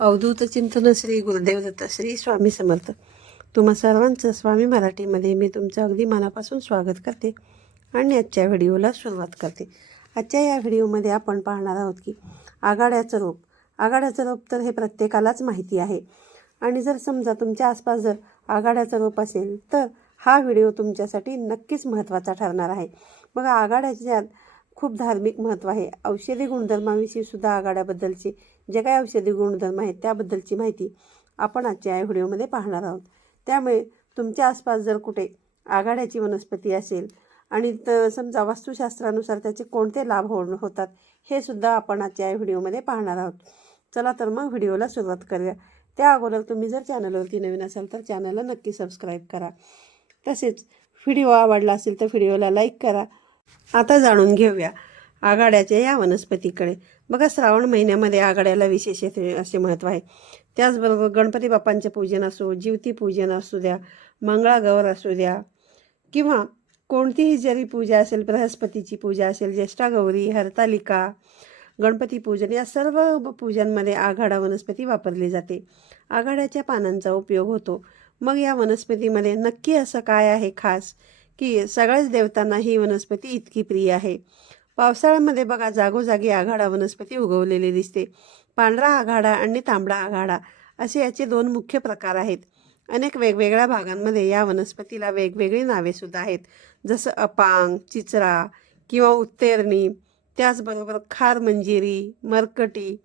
अवधूत चिंतन श्री गुरुदेव दत्त श्री स्वामी समर्थ. तुम्हा सर्वांचं स्वामी मराठीमध्ये मी तुमचं अगदी मनापासून स्वागत करते आणि आजच्या व्हिडिओला सुरुवात करते. आजच्या या व्हिडिओमध्ये आपण पाहणार आहोत की आघाड्याचं रोप. आघाड्याचं रोप तर हे प्रत्येकालाच माहिती आहे. आणि जर समजा तुमच्या आसपास जर आघाड्याचं रोप असेल तर हा व्हिडिओ तुमच्यासाठी नक्कीच महत्त्वाचा ठरणार आहे. बघा आघाड्याच्या खूप धार्मिक महत्त्व आहे. औषधी गुणधर्माविषयी सुद्धा आघाड्याबद्दलचे जे काही औषधी गुणधर्म आहेत त्याबद्दलची माहिती आपण आजच्या या व्हिडिओमध्ये पाहणार आहोत. त्यामुळे तुमच्या आसपास जर कुठे आघाड्याची वनस्पती असेल आणि तर समजा वास्तुशास्त्रानुसार त्याचे कोणते लाभ हो होतात हे सुद्धा आपण आजच्या या व्हिडिओमध्ये पाहणार आहोत. चला तर मग व्हिडिओला सुरुवात करूया. त्या अगोदर तुम्ही जर चॅनलवरती नवीन असाल तर चॅनलला नक्की सबस्क्राईब करा. तसेच व्हिडिओ आवडला असेल तर व्हिडिओला लाईक करा. आता जाणून घेऊया आघाड्याच्या या वनस्पतीकडे. बघा श्रावण महिन्यामध्ये आघाड्याला विशेष असे महत्त्व आहे. त्याचबरोबर गणपती बाप्पांचे पूजन असो जीवती पूजन असू द्या मंगळागौर असू द्या किंवा कोणतीही जरी पूजा असेल बृहस्पतीची पूजा असेल ज्येष्ठागौरी हरतालिका गणपती पूजन या सर्व पूजांमध्ये आघाडा वनस्पती वापरली जाते. आघाड्याच्या पानांचा उपयोग होतो. मग या वनस्पतीमध्ये नक्की असं काय आहे खास? की सगळ्याच देवतांना ही वनस्पती इतकी प्रिय आहे. पावसाळ्यामध्ये बघा जागोजागी आघाडा वनस्पती उगवलेली दिसते. पांढरा आघाडा आणि तांबडा आघाडा असे याचे दोन मुख्य प्रकार आहेत. अनेक वेगवेगळ्या भागांमध्ये या वनस्पतीला वेगवेगळी नावेसुद्धा आहेत. जसं अपांग चिचरा किंवा उत्तेरणी त्याचबरोबर खार मंजिरी मरकटी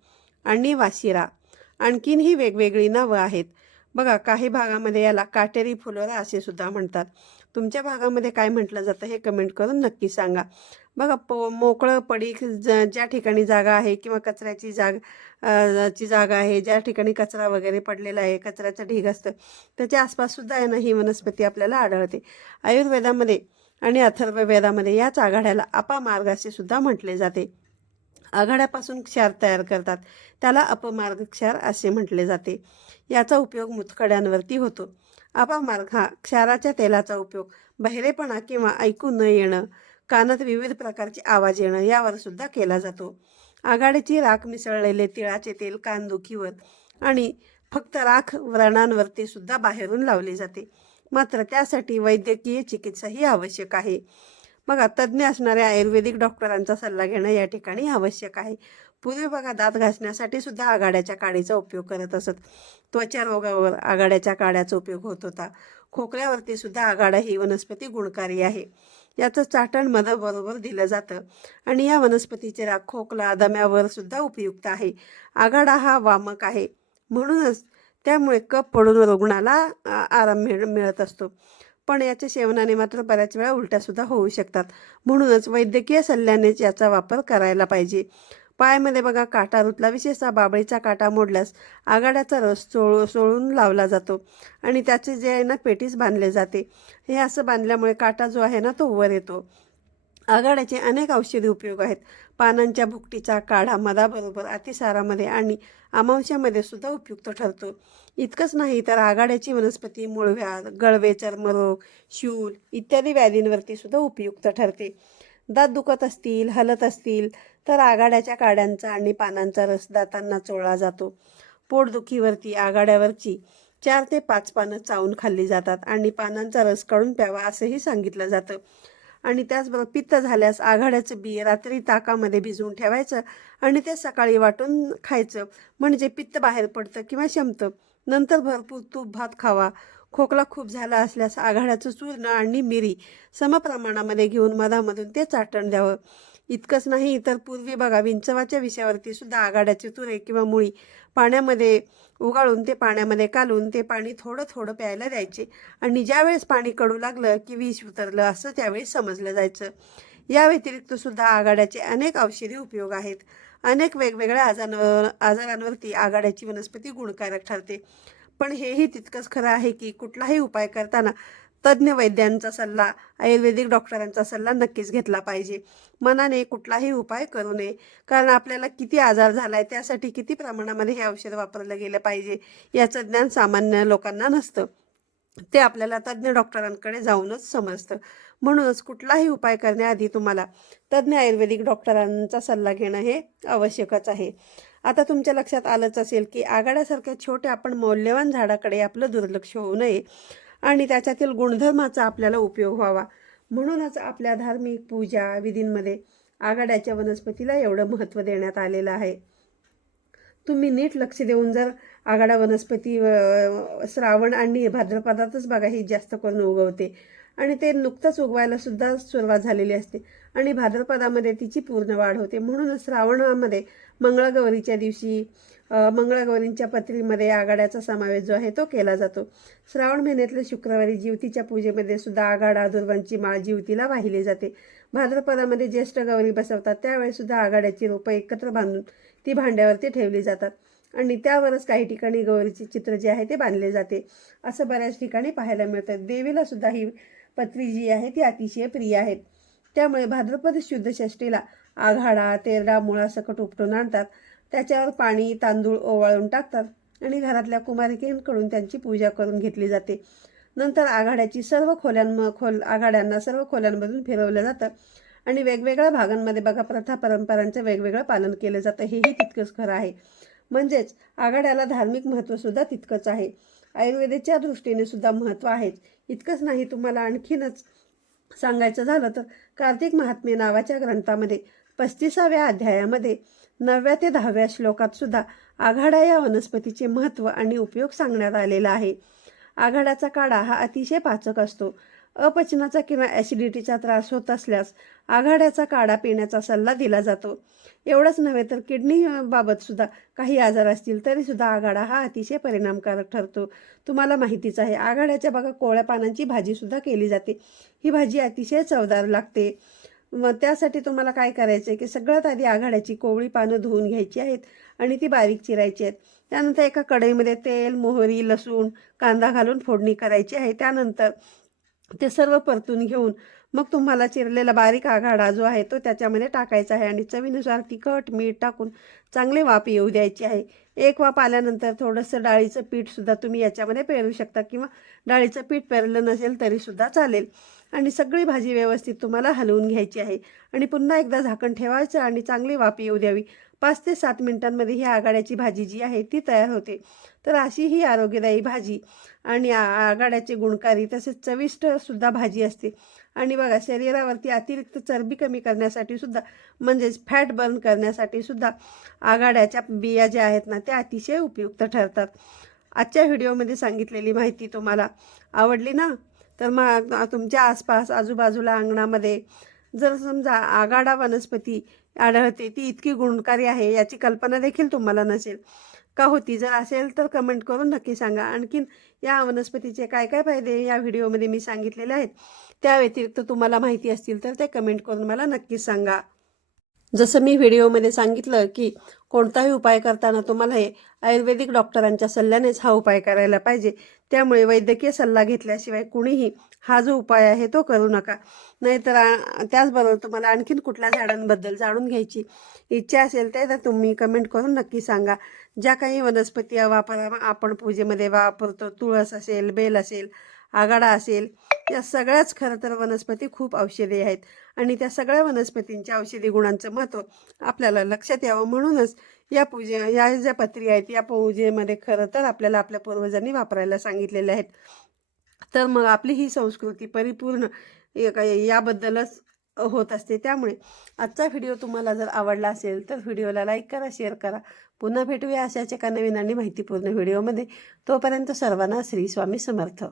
आणि वाशिरा. आणखीनही वेगवेगळी नावं आहेत. बघा काही भागामध्ये याला काटेरी फुलोरा असे सुद्धा म्हणतात. तुमच्या भागामध्ये काय म्हटलं जातं हे कमेंट करून नक्की सांगा. बघा पो मोकळं पडीक ज ज्या ठिकाणी जागा आहे किंवा कचऱ्याची जाग ची जागा आहे ज्या ठिकाणी कचरा वगैरे पडलेला आहे कचऱ्याचं ढीग असतं त्याच्या आसपाससुद्धा आहे ना ही वनस्पती आपल्याला आढळते. आयुर्वेदामध्ये आणि अथर्ववेदामध्ये याच आघाड्याला अपामार्ग असे सुद्धा म्हटले जाते. आघाड्यापासून क्षार तयार करतात त्याला अपमार्ग क्षार असे म्हटले जाते. याचा उपयोग मुतखड्यांवरती होतो. अपामार्ग हा क्षाराच्या तेलाचा उपयोग बहिरेपणा किंवा ऐकू न येणं कानात विविध प्रकारचे आवाज येणं यावर सुद्धा केला जातो. आघाडीची राख मिसळलेले तिळाचे तेल कानदुखीवर आणि फक्त राख व्रणांवरती सुद्धा बाहेरून लावली जाते. मात्र त्यासाठी वैद्यकीय चिकित्साही आवश्यक आहे. बघा तज्ज्ञ असणाऱ्या आयुर्वेदिक डॉक्टरांचा सल्ला घेणं या ठिकाणी आवश्यक आहे. पूर्वी बघा दात घासण्यासाठी सुद्धा आघाड्याच्या काडीचा उपयोग करत असत. त्वचा रोगावर आघाड्याच्या काड्याचा उपयोग होत होता. खोकल्यावरती सुद्धा आघाडा ही वनस्पती गुणकारी आहे. याचं चाटण मधाबरोबर दिलं जातं आणि या वनस्पतीचे राग खोकला दम्यावर सुद्धा उपयुक्त आहे. आघाडा हा वामक आहे. म्हणूनच त्यामुळे कप पडून रुग्णाला आराम मिळ मिळत असतो. पण याच्या सेवनाने मात्र बऱ्याच वेळा उलट्यासुद्धा होऊ शकतात. म्हणूनच वैद्यकीय सल्ल्यानेच याचा वापर करायला पाहिजे. पायामध्ये बघा काटा रुतला. विशेषतः बाबळीचा काटा मोडल्यास आघाड्याचा रस चोळ चोळून लावला जातो आणि त्याचे जे आहे ना पेटीस बांधले जाते. हे असं बांधल्यामुळे काटा जो आहे ना तो वर येतो. आघाड्याचे अनेक औषधी उपयोग आहेत. पानांच्या भुकटीचा काढा मधाबरोबर अतिसारामध्ये आणि अमावश्यामध्ये सुद्धा उपयुक्त ठरतो. इतकंच नाही तर आघाड्याची वनस्पती मुळव्या गळवे चर्मरोग शूल इत्यादी व्याधींवरती सुद्धा उपयुक्त ठरते. दात दुखत असतील हलत असतील तर आघाड्याच्या काड्यांचा आणि पानांचा रस दातांना चोळला जातो. पोटदुखीवरती आघाड्यावरची चार ते पाच पानं चावून खाल्ली जातात आणि पानांचा रस काढून प्यावा असंही सांगितलं जातं. आणि त्याचबरोबर पित्त झाल्यास आघाड्याचं बी रात्री ताकामध्ये भिजवून ठेवायचं आणि ते सकाळी वाटून खायचं म्हणजे पित्त बाहेर पडतं किंवा शमतं. नंतर भरपूर तूप भात खावा. खोकला खूप झाला असल्यास आघाड्याचं चूर्ण आणि मिरी समप्रमाणामध्ये घेऊन मधामधून ते चाटण द्यावं. इतकंच नाही तर पूर्वी बघा विंचवाच्या विषयावरती सुद्धा आघाड्याचे तुरे किंवा मुळी पाण्यामध्ये उगाळून ते पाण्यामध्ये कालून ते पाणी थोडं थोडं प्यायला द्यायचे. आणि ज्यावेळेस पाणी कडू लागलं की विष उतरलं असं त्यावेळेस समजलं जायचं. या व्यतिरिक्त सुद्धा आघाड्याचे अनेक औषधी उपयोग आहेत. अनेक वेगवेगळ्या आजारांवर आजारांवरती आघाड्याची वनस्पती गुणकारक ठरते. पण हेही तितकंच खरं आहे की कुठलाही उपाय करताना तज्ज्ञ वैद्यांचा सल्ला आयुर्वेदिक डॉक्टरांचा सल्ला नक्कीच घेतला पाहिजे. मनाने कुठलाही उपाय करू नये. कारण आपल्याला किती आजार झाला आहे त्यासाठी किती प्रमाणामध्ये हे औषध वापरलं गेलं पाहिजे याचं ज्ञान सामान्य लोकांना नसतं. ते आपल्याला तज्ज्ञ डॉक्टरांकडे जाऊनच समजतं. म्हणूनच कुठलाही उपाय करण्याआधी तुम्हाला तज्ज्ञ आयुर्वेदिक डॉक्टरांचा सल्ला घेणं हे आवश्यकच आहे. आता तुमच्या लक्षात आलंच असेल की आघाड्यासारख्या छोट्या आपण मौल्यवान झाडाकडे आपलं दुर्लक्ष होऊ नये. आणि त्याच्यातील गुणधर्माचा आपल्याला उपयोग व्हावा. म्हणूनच आपल्या धार्मिक पूजा विधींमध्ये आघाड्याच्या वनस्पतीला एवढं महत्त्व देण्यात आलेलं आहे. तुम्ही नीट लक्ष देऊन जर आघाडा वनस्पती श्रावण आणि भाद्रपदातच बघा ही जास्त करून उगवते. आणि ते नुकतंच उगवायला सुद्धा सुरुवात झालेली असते. आणि भाद्रपदामध्ये तिची पूर्ण वाढ होते. म्हणूनच श्रावणामध्ये मंगळागौरीच्या दिवशी मंगळागौरींच्या पत्रीमध्ये आघाड्याचा समावेश जो आहे तो केला जातो. श्रावण महिन्यातल्या शुक्रवारी जीवतीच्या पूजेमध्ये सुद्धा आघाडा दुर्वांची माळ जीवतीला वाहिली जाते. भाद्रपदामध्ये ज्येष्ठ गौरी बसवतात त्यावेळी सुद्धा आघाड्याची रोपं एकत्र बांधून ती भांड्यावरती ठेवली जातात. आणि त्यावरच काही ठिकाणी गौरीचे चित्र जे आहे ते बांधले जाते. असं बऱ्याच ठिकाणी पाहायला मिळतं. देवीला सुद्धा ही पत्री जी आहे ती अतिशय प्रिय आहेत त्यामुळे भाद्रपद शुद्ध षष्टीला आघाडा तेरडा मुळासकट उपटून आणतात. त्याच्यावर पाणी तांदूळ ओवाळून टाकतात आणि घरातल्या कुमारिकेंकडून त्यांची पूजा करून घेतली जाते. नंतर आघाड्याची सर्व खोल्यांम खोल आघाड्यांना सर्व खोल्यांमधून फिरवलं जातं आणि वेगवेगळ्या भागांमध्ये बघा प्रथा परंपरांचं वेगवेगळं पालन केलं जातं. हेही तितकंच खरं आहे. म्हणजेच आघाड्याला धार्मिक महत्त्वसुद्धा तितकंच आहे. आयुर्वेदाच्या दृष्टीने सुद्धा महत्त्व आहेच. इतकंच नाही तुम्हाला आणखीनच सांगायचं झालं तर कार्तिक महात्मे नावाच्या ग्रंथामध्ये पस्तीसाव्या अध्यायामध्ये नवव्या ते दहाव्या श्लोकात सुद्धा आघाडा या वनस्पतीचे महत्त्व आणि उपयोग सांगण्यात आलेला आहे. आघाड्याचा काढा हा अतिशय पाचक असतो. अपचनाचा किंवा ॲसिडिटीचा त्रास होत असल्यास आघाड्याचा काढा पिण्याचा सल्ला दिला जातो. एवढंच नव्हे तर किडनी बाबत सुद्धा काही आजार असतील तरी सुद्धा आघाडा हा अतिशय परिणामकारक ठरतो. तुम्हाला माहितीच आहे आघाड्याच्या बघा कोवळ्या पानांची भाजी सुद्धा केली जाते. ही भाजी अतिशय चवदार लागते. मग त्यासाठी तुम्हाला काय करायचं आहे की सगळ्यात आधी आघाड्याची कोवळी पानं धुवून घ्यायची आहेत आणि ती बारीक चिरायची आहेत. त्यानंतर एका कढईमध्ये तेल मोहरी लसूण कांदा घालून फोडणी करायची आहे. त्यानंतर ते सर्व परतून घेऊन मग तुम्हाला चिरलेला बारीक आघाडा जो आहे तो त्याच्यामध्ये टाकायचा आहे आणि चवीनुसार तिखट मीठ टाकून चांगले वाफ येऊ द्यायची आहे. एक वाफ आल्यानंतर थोडंसं डाळीचं पीठसुद्धा तुम्ही याच्यामध्ये पेरू शकता किंवा डाळीचं पीठ पेरलं नसेल तरीसुद्धा चालेल. आणि सगळी भाजी व्यवस्थित तुम्हाला हलवून घ्यायची आहे. आणि पुन्हा एकदा झाकण ठेवायचं आणि चांगली वाफ येऊ द्यावी. पाच ते सात मिनिटांमध्ये ही आघाड्याची भाजी जी आहे ती तयार होते. तर अशी ही आरोग्यदायी भाजी आणि आ- आघाड्याचे गुणकारी तसेच चविष्टसुद्धा भाजी असते. आणि बघा शरीरावरती अतिरिक्त चरबी कमी करण्यासाठी सुद्धा म्हणजेच फॅट बर्न करण्यासाठी सुद्धा आघाड्याच्या बिया ज्या आहेत ना त्या अतिशय उपयुक्त ठरतात. आजच्या व्हिडिओमध्ये सांगितलेली माहिती तुम्हाला आवडली ना? तर मग तुमच्या आसपास आजूबाजूला अंगणामध्ये जर समजा आगाडा वनस्पती आढळते ती इतकी गुणकारी आहे याची कल्पना देखील तुम्हाला नसेल. का होती जर असेल तर कमेंट करून नक्की सांगा. आणखीन या वनस्पतीचे काय काय फायदे या व्हिडिओमध्ये मी सांगितलेले आहेत. त्या व्यतिरिक्त तुम्हाला माहिती असतील तर ते कमेंट करून मला नक्कीच सांगा. जसं मी व्हिडिओमध्ये सांगितलं की कोणताही उपाय करताना तुम्हाला हे आयुर्वेदिक डॉक्टरांच्या सल्ल्यानेच हा उपाय करायला पाहिजे. त्यामुळे वैद्यकीय सल्ला घेतल्याशिवाय कुणीही हा जो उपाय आहे तो करू नका. नाहीतर त्याचबरोबर तुम्हाला आणखीन कुठल्या झाडांबद्दल जाणून घ्यायची इच्छा असेल ते तर तुम्ही कमेंट करून नक्की सांगा. ज्या काही वनस्पती वापरा आपण पूजेमध्ये वापरतो तुळस असेल बेल असेल आगाडा असेल या सगळ्याच खरं तर वनस्पती खूप औषधी आहेत. आणि त्या सगळ्या वनस्पतींच्या औषधी गुणांचं महत्त्व आपल्याला लक्षात यावं म्हणूनच या पूजे या ज्या पत्री आहेत या पूजेमध्ये खरं तर आपल्याला आपल्या पूर्वजांनी वापरायला सांगितलेल्या आहेत. तर मग आपली ही संस्कृती परिपूर्ण एक- याबद्दलच होत असते. त्यामुळे आजचा व्हिडिओ तुम्हाला जर आवडला असेल तर व्हिडिओला लाईक करा शेअर करा. पुन्हा भेटूया अशाच एका नवीन आणि माहितीपूर्ण व्हिडिओमध्ये. तोपर्यंत सर्वांना श्री स्वामी समर्थ.